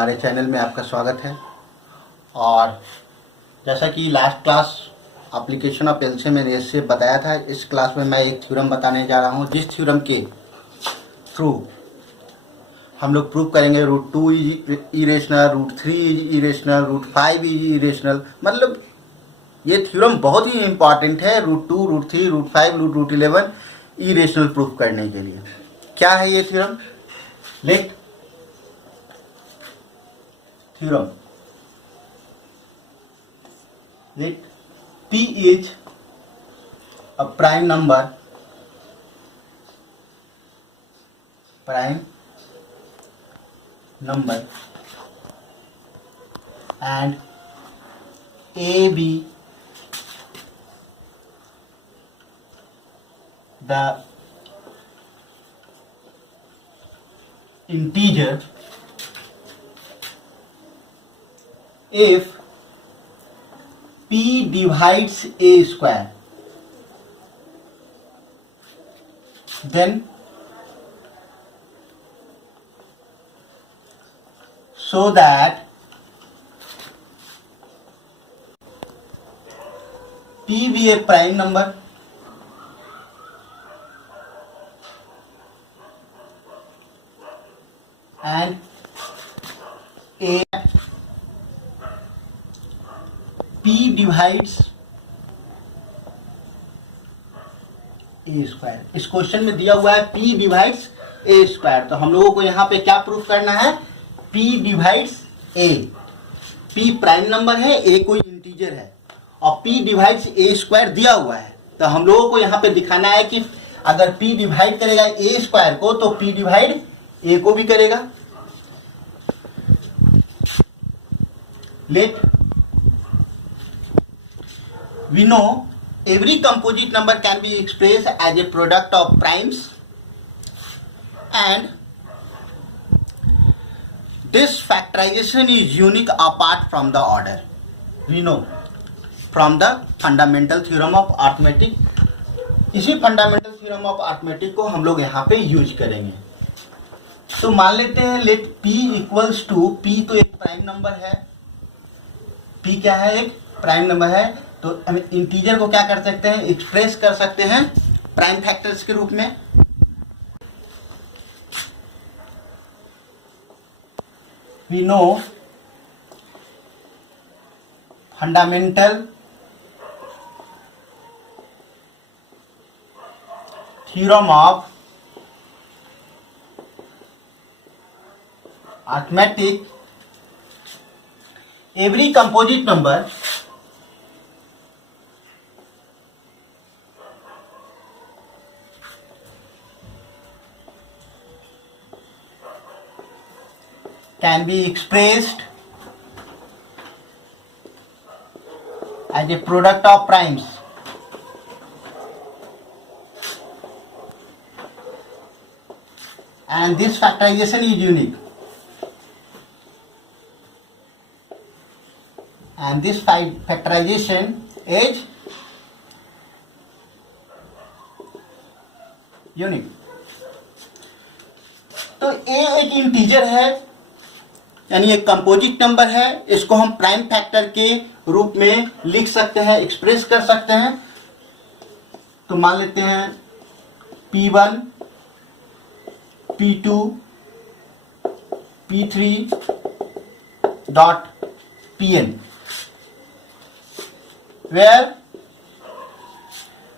हमारे चैनल में आपका स्वागत है। और जैसा कि last class application of LCM मैंने इससे बताया था, इस क्लास में मैं एक थ्योरम बताने जा रहा हूँ, जिस थ्योरम के थ्रू हम लोग प्रूव करेंगे root 2 is irrational, root 3 is irrational, root 5 is irrational. मतलब ये थ्योरम बहुत ही इंपॉर्टेंट है root 2, root 3, root 5, root 11 irrational proof करने के लिए। क्या है ये theorem? Let theorem, let P is a prime number and A be the integer if P divides A square, then so that P be a prime number and A P divides A square. इस question में दिया हुआ है P divides a square, तो हम लोगों को यहाँ पे क्या प्रूफ करना है? P डिवाइड्स ए। P प्राइम नंबर है, A कोई इंटीजर है और P डिवाइड्स ए स्क्वायर दिया हुआ है, तो हम लोगों को यहाँ पे दिखाना है कि अगर P डिवाइड करेगा ए स्क्वायर को तो P डिवाइड ए को भी करेगा। Let we know every composite number can be expressed as a product of primes, and this factorization is unique apart from the order. We know from the fundamental theorem of arithmetic. इसी fundamental theorem of arithmetic को हम लोग यहाँ पे use करेंगे। तो मान लेते हैं let P equals to, P तो एक प्राइम नंबर है, P क्या है? एक प्राइम नंबर है, तो हम इंटीजर को क्या कर सकते हैं? एक्सप्रेस कर सकते हैं प्राइम फैक्टर्स के रूप में। We know fundamental theorem of arithmetic, every composite number can be expressed as a product of primes, and this factorization is unique, and this factorization is unique। तो A एक integer है, यानी एक composite number है, इसको हम prime factor के रूप में लिख सकते हैं, एक्सप्रेस कर सकते हैं। तो मान लेते हैं P1, P2, P3 dot Pn, where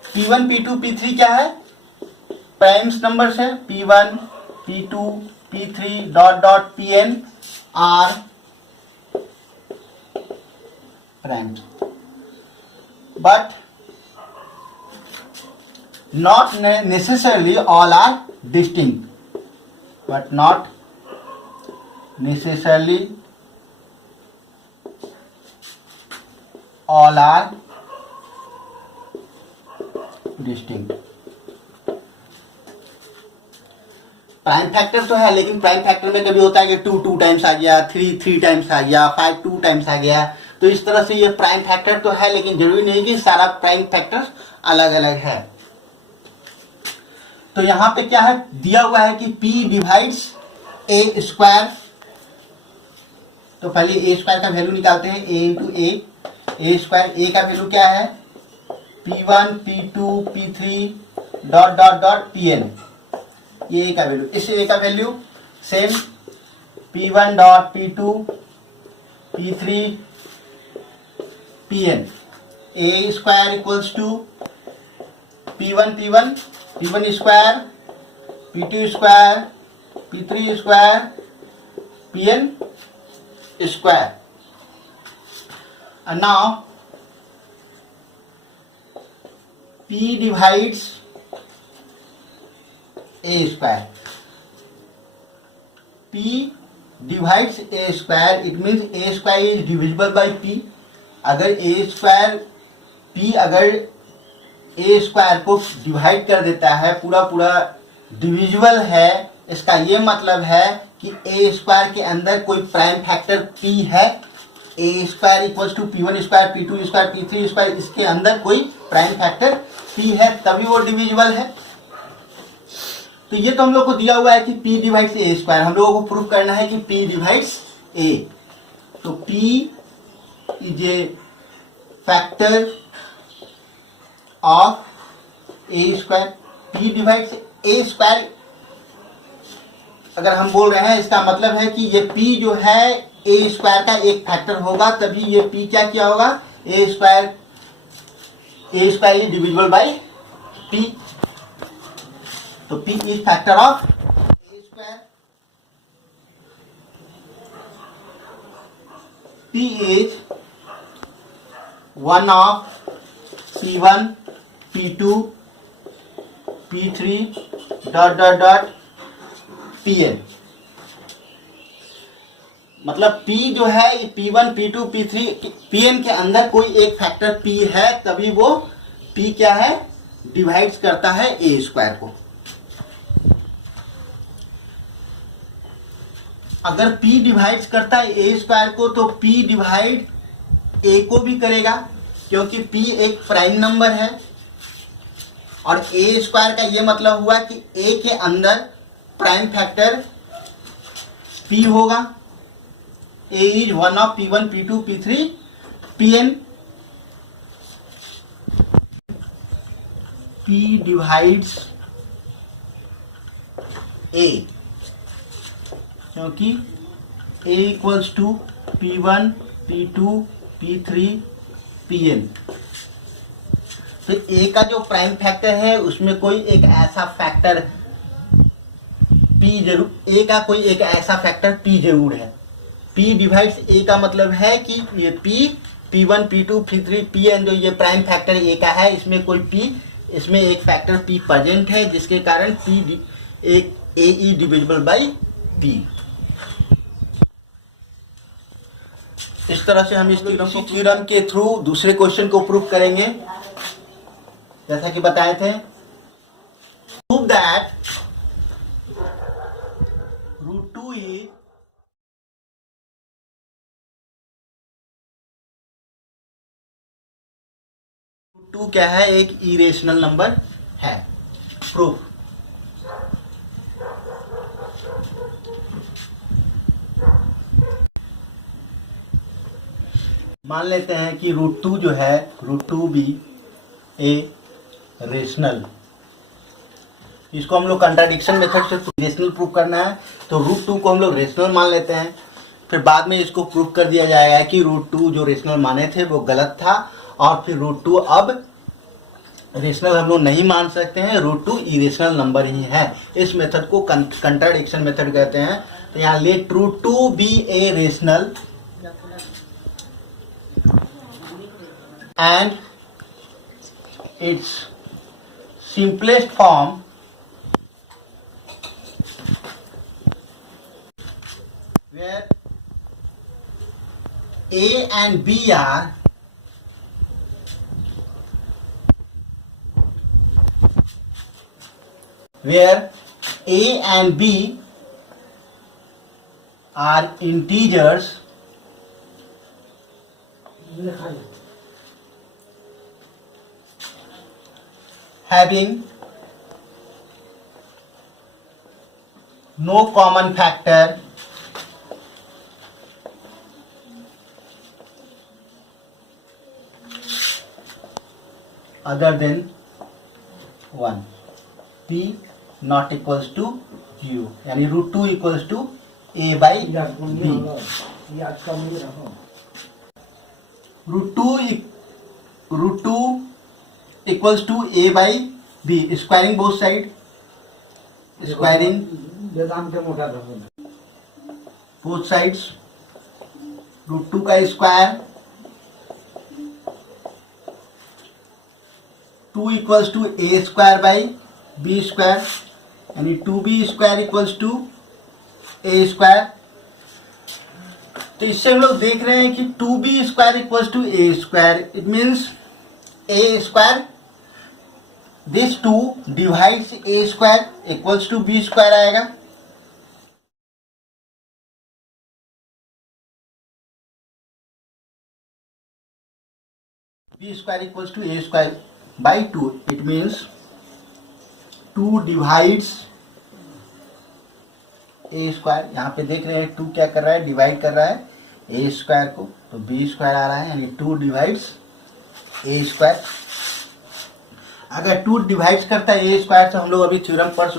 P1, P2, P3 क्या है? प्राइम्स नंबर्स है। P1, P2, P3 dot Pn are primes, but not necessarily all are distinct, but not necessarily all are distinct। Prime factor तो है, लेकिन prime factor में कभी होता है कि 2 टाइम्स आ गया, 3 टाइम्स आ गया, 5 2 टाइम्स आ गया। तो इस तरह से ये प्राइम फैक्टर तो है, लेकिन जरूरी नहीं कि सारा प्राइम फैक्टर अलग अलग है। तो यहां पे क्या है दिया हुआ है कि P डिवाइड्स ए स्क्वायर तो पहले ए स्क्वायर का वैल्यू निकालते हैं, ए इंटू ए स्क्वायर। ए का वैल्यू क्या है, P1 P2 P3 dot dot dot Pn, ये ए का वैल्यू। इस ए का value same P1 dot P2 P3 Pn, a square equals to P1 square P2 square P3 square Pn square. And now P divides A square. P divides A square. It means A square is divisible by P. अगर A square P अगर A square को divide कर देता है, पूरा पूरा divisible है, इसका ये मतलब है कि A स्क्वायर के अंदर कोई प्राइम फैक्टर P है। A square equals to P1 square P2 square P3 square, इसके अंदर कोई प्राइम फैक्टर P है, तभी वो डिविजिबल है। तो ये तो हम लोग को दिया हुआ है कि P डिवाइड्स ए स्क्वायर, हम लोगों को प्रूव करना है कि P डिवाइड्स ए। तो P is a factor of a square, P divides a square अगर हम बोल रहे हैं, इसका मतलब है कि ये P जो है ए स्क्वायर का एक फैक्टर होगा, तभी ये P क्या होगा, a square is divisible by P। तो P is factor of a square. P is one of P1 P2 P3 dot dot dot Pn। मतलब P जो है P1 P2 P3 Pn के अंदर कोई एक फैक्टर P है, तभी वो P क्या है, डिवाइड्स करता है ए स्क्वायर को। अगर P डिवाइड्स करता है ए स्क्वायर को, तो P डिवाइड ए को भी करेगा, क्योंकि P एक प्राइम नंबर है। और ए स्क्वायर का ये मतलब हुआ कि ए के अंदर प्राइम फैक्टर P होगा। A is one of P1 P2 P3 Pn। P divides A, क्योंकि A equals to P1 P2 P3 Pn। तो A का जो प्राइम फैक्टर है उसमें कोई एक ऐसा फैक्टर P जरूर, A का कोई एक ऐसा फैक्टर P जरूर है। P डिवाइड्स A का मतलब है कि ये P1 P2 P3 Pn जो ये प्राइम फैक्टर A का है, इसमें कोई P, इसमें एक फैक्टर P प्रेजेंट है, जिसके कारण P एक A E divisible by P। इस तरह से हम इस थ्योरम के थ्रू दूसरे क्वेश्चन को प्रूव करेंगे, जैसा कि बताए थे। प्रूव दैट √2 इज √2 क्या है, एक इरेशनल नंबर है। प्रूफ। मान लेते हैं कि √2 जो है, √2 भी ए रेशनल, इसको हम लोग कंट्राडिक्शन मेथड से रेशनल प्रूव करना है। तो √2 को हम लोग रेशनल मान लेते हैं, फिर बाद में इसको प्रूव कर दिया जाएगा कि √2 जो रेशनल माने थे वो गलत था, और फिर √2 अब रेशनल हम लोग नहीं मान सकते हैं, √2 इरेशनल नंबर ही है। इस मेथड को कंट्राडिक्शन मेथड कहते हैं। तो यहाँ let √2 be a rational and its simplest form where A and B are integers having no common factor other than 1, b not equals to 0, यानी √2 equals to a by b। √2 equals to a by b, squaring both side, squaring both sides, √2 का square 2 equals to a square by b square, यानी 2b square equals to a square. तो इससे हम लोग देख रहे हैं कि 2b square equals to a square, it means a square, this 2 divides a square equals to b square आएगा। b square equals to a square by 2, it means 2 divides a square. यहाँ पे देख रहे हैं 2 क्या कर रहा है, डिवाइड कर रहा है ए स्क्वायर को, तो बी स्क्वायर आ रहा है, यानी 2 डिवाइड्स ए स्क्वायर। अगर 2 डिवाइड्स करता है ए स्क्वायर, तो हम लोग अभी थ्योरम पढ़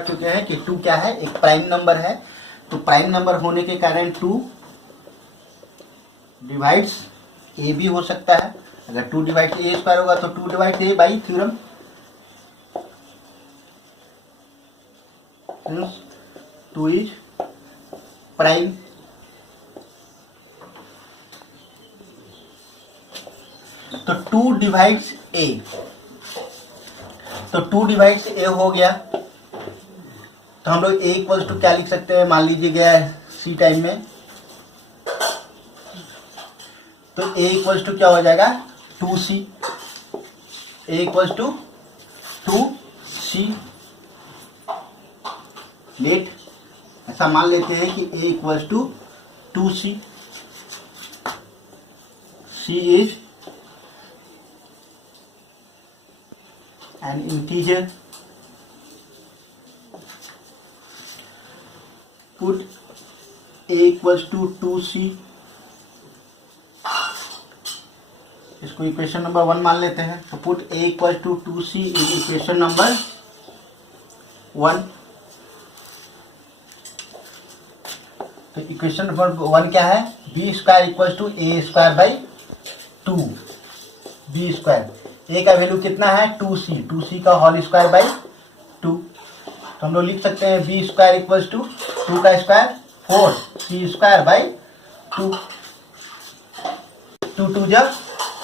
चुके हैं कि 2 क्या है, एक प्राइम नंबर है, तो प्राइम नंबर होने के कारण 2 डिवाइड्स ए भी हो सकता है। अगर 2 डिवाइड्स ए स्क्वायर होगा तो 2 divides A by theorem, 2 is prime. तो 2 डिवाइड्स ए, तो 2 डिवाइड्स ए हो गया, तो हम लोग ए इक्वल्स टू क्या लिख सकते हैं, मान लीजिए गया है सी टाइम में, तो ए इक्वल्स टू क्या हो जाएगा 2c, A equals to 2c। Late ऐसा मान लेते हैं कि a equals to 2c, c is an integer, put a equals to 2c, इसको इक्वेशन नंबर 1 मान लेते हैं, तो put a equals to 2c in equation number 1। तो इक्वेशन नंबर 1 क्या है, b square equals to a square by 2, b square, a का value कितना है 2c, 2c का होल स्क्वायर बाई 2, तो हम लोग लिख सकते हैं बी स्क्वायर इक्वल्स टू 2 का स्क्वायर 4, सी स्क्वायर बाई 2, 2 2 जब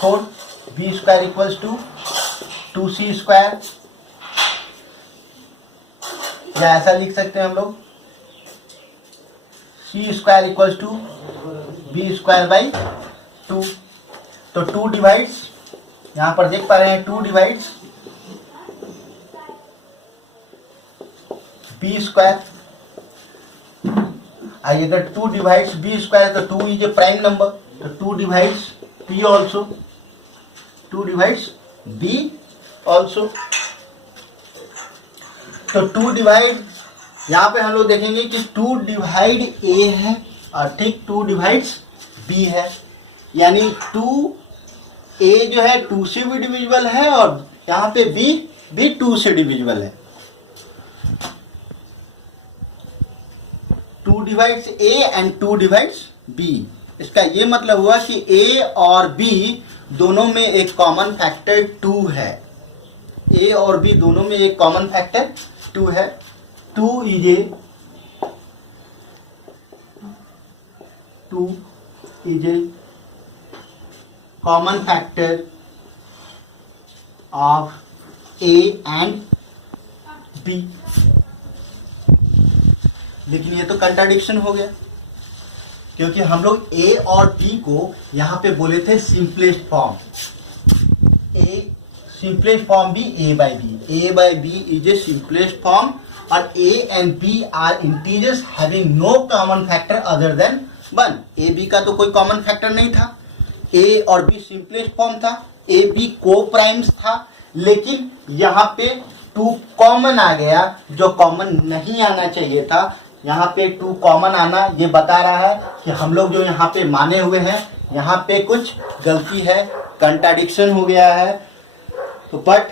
4, b square equals to 2c square, या ऐसा लिख सकते हैं हम लोग c square equals to b square by 2। तो 2 डिवाइड्स, यहां पर देख पा रहे हैं 2 डिवाइड्स बी स्क्वायर, अगर 2 डिवाइड्स बी स्क्वायर तो 2 इज ए प्राइम नंबर, तो 2 divides b also, 2 divides b also. तो 2 डिवाइड, यहाँ पे हम लोग देखेंगे कि 2 डिवाइड ए है और ठीक 2 डिवाइड्स बी है, यानी 2a जो है 2 से भी डिविजिबल है और यहाँ पे b भी 2 से डिविजिबल है। 2 divides a and 2 divides b, इसका ये मतलब हुआ कि a और b दोनों में एक कॉमन फैक्टर 2 है, a और b दोनों में एक कॉमन फैक्टर 2 है। 2 is a common factor of a and b, लेकिन ये तो कंट्राडिक्शन हो गया, क्योंकि हम लोग a और b को यहाँ पे बोले थे simplest form, a simplest form भी a by b is a simplest form, और a and b are integers having no common factor other than 1। a b का तो कोई कॉमन फैक्टर नहीं था, a और b सिंपलेस्ट फॉर्म था, a b को प्राइम्स था, लेकिन यहाँ पे 2 कॉमन आ गया जो कॉमन नहीं आना चाहिए था। यहाँ पे 2 कॉमन आना ये बता रहा है कि हम लोग जो यहाँ पे माने हुए हैं यहाँ पे कुछ गलती है, कंट्राडिक्शन हो गया है। तो but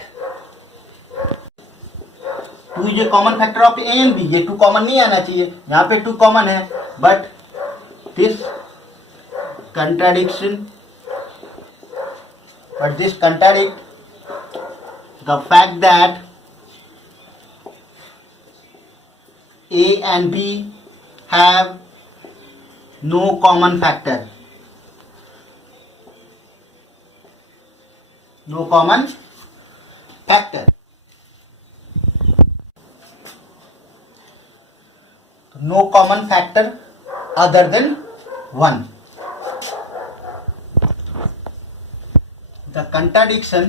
2 is a common factor of a and b, ये 2 कॉमन नहीं आना चाहिए, यहाँ पे 2 कॉमन है, but this contradiction the fact that A and B have no common factor. No common factor. No common factor other than 1. The contradiction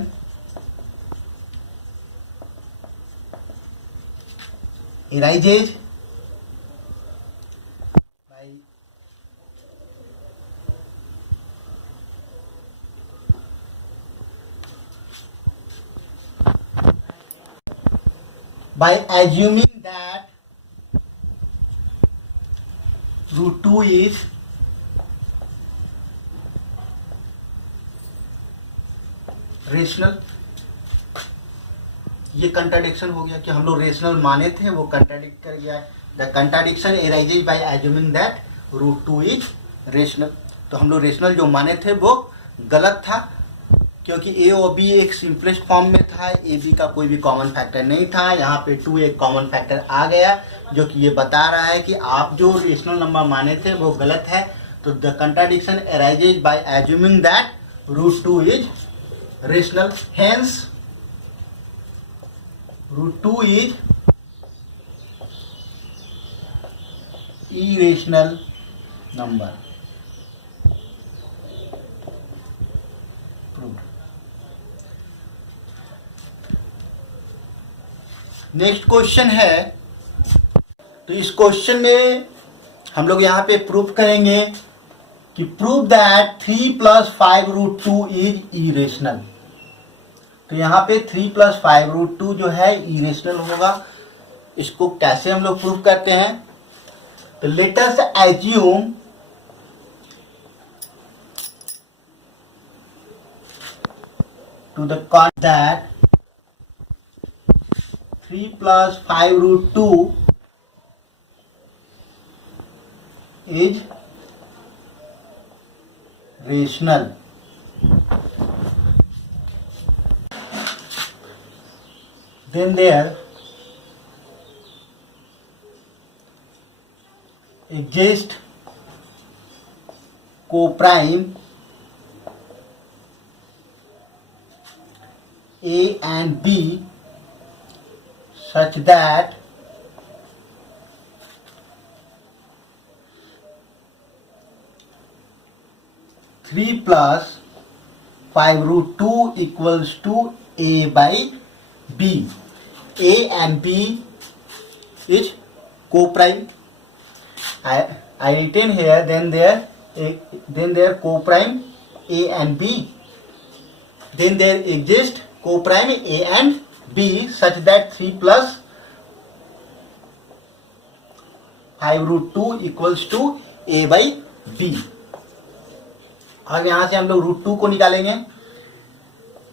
arises by assuming that root 2 is rational. ये contradiction हो गया कि हम लोग rational माने थे, वो contradict कर गया है। The contradiction arises by assuming that root 2 is rational. तो हम लोग रेशनल जो माने थे वो गलत था, क्योंकि ए और बी एक सिंपलेस्ट फॉर्म में था, ए बी का कोई भी कॉमन फैक्टर नहीं था। यहाँ पे 2 एक कॉमन फैक्टर आ गया, जो कि ये बता रहा है कि आप जो रेशनल नंबर माने थे वो गलत है। तो the contradiction arises by assuming that root 2 is rational, hence root 2 is irrational number. Proved. Next question है, तो इस क्वेश्चन में हम लोग यहाँ पे प्रूव करेंगे कि prove that 3 + 5 root 2 is irrational. तो यहाँ पे 3 + 5 रूट 2 जो है इरेशनल होगा। इसको कैसे हम लोग प्रूव करते हैं? तो let us assume to the contrary that 3 + 5 root 2 is rational. Then there exists coprime A and B such that three plus 5 root 2 equals to A by B. A and B is coprime. I written here, then there coprime A and B. Then there exists coprime A and B such that 3 + 5 root 2 equals to A by B. अब यहां से हम लोग root 2 को निकालेंगे।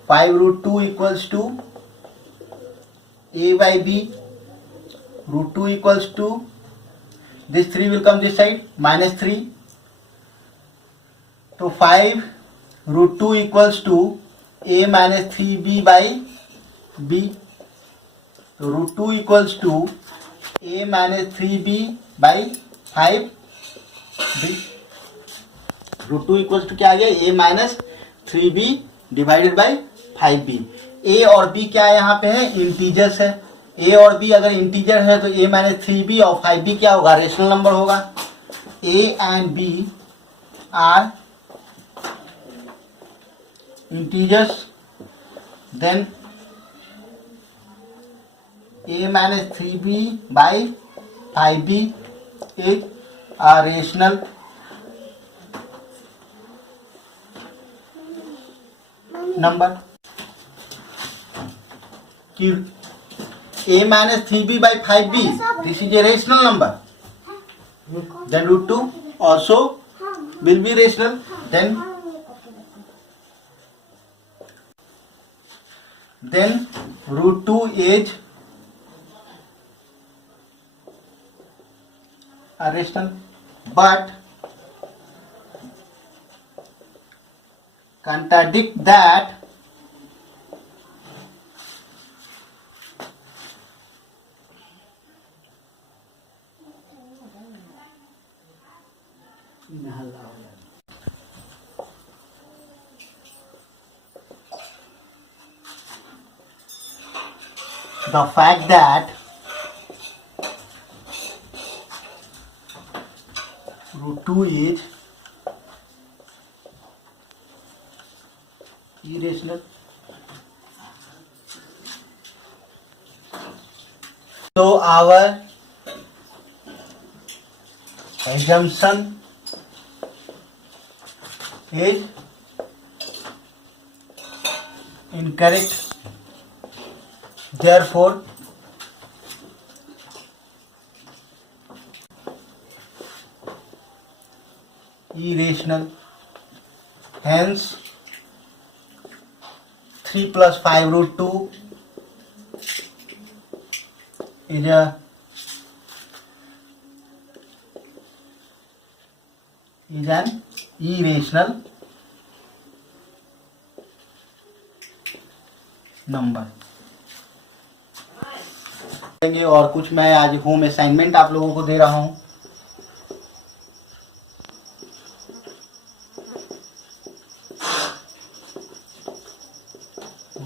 5 root 2 equals to A by B. Root 2 equals to this 3 will come this side -3। तो 5 root 2 equals to A - 3B by B. तो root 2 equals to A - 3B by 5B. Root 2 equals to क्या आ गया? A - 3B divided by 5B. A और B क्या यहाँ पे है? इंटीजर्स है। A और B अगर इंटीजर है तो A - 3B और 5B क्या होगा? रेशनल नंबर होगा। A and B are integers, then A - 3B by 5B is a rational number. A - 3B by 5B, this is a rational number. Then root 2 also will be rational. Then then root 2 is irrational, but contradict that the fact that root 2 is irrational. So our assumption is incorrect. Therefore, irrational. Hence, 3 plus 5 root 2 is an irrational number. और कुछ मैं आज home assignment आप लोगों को दे रहा हूं।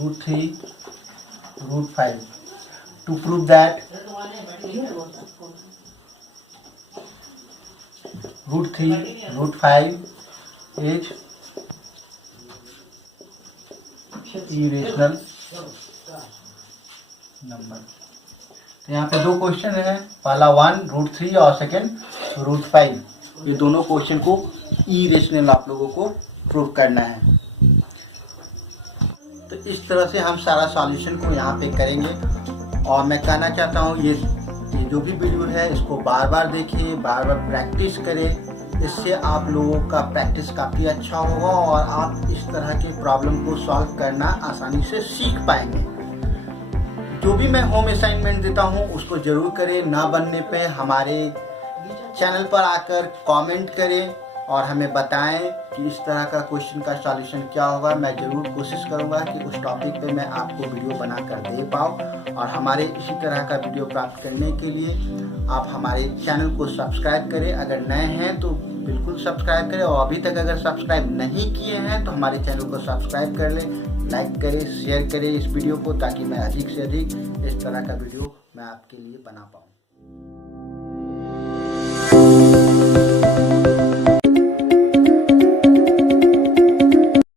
Root 3 root 5 to prove that root 3 root 5 is irrational number. तो यहाँ पे दो क्वेश्चन है, पहला 1 रूट 3 और सेकंड रूट 5। ये दोनों क्वेश्चन को इरेशनल आप लोगों को प्रूव करना है। तो इस तरह से हम सारा सॉल्यूशन को यहाँ पे करेंगे। और मैं कहना चाहता हूँ ये जो भी वीडियो है इसको बार बार देखिए, बार बार प्रैक्टिस करें। इससे आप लोगों का प्रैक्टिस काफ़ी अच्छा होगा और आप इस तरह के प्रॉब्लम को सॉल्व करना आसानी से सीख पाएंगे। जो भी मैं होम असाइनमेंट देता हूँ उसको ज़रूर करें। ना बनने पे हमारे चैनल पर आकर कमेंट करें और हमें बताएं कि इस तरह का क्वेश्चन का सॉल्यूशन क्या होगा। मैं ज़रूर कोशिश करूंगा कि उस टॉपिक पे मैं आपको वीडियो बनाकर दे पाऊँ। और हमारे इसी तरह का वीडियो प्राप्त करने के लिए आप हमारे चैनल को सब्सक्राइब करें। अगर नए हैं तो बिल्कुल सब्सक्राइब करें, और अभी तक अगर सब्सक्राइब नहीं किए हैं तो हमारे चैनल को सब्सक्राइब कर लें, लाइक करें, शेयर करें इस वीडियो को, ताकि मैं अधिक से अधिक इस तरह का वीडियो मैं आपके लिए बना पाऊँ।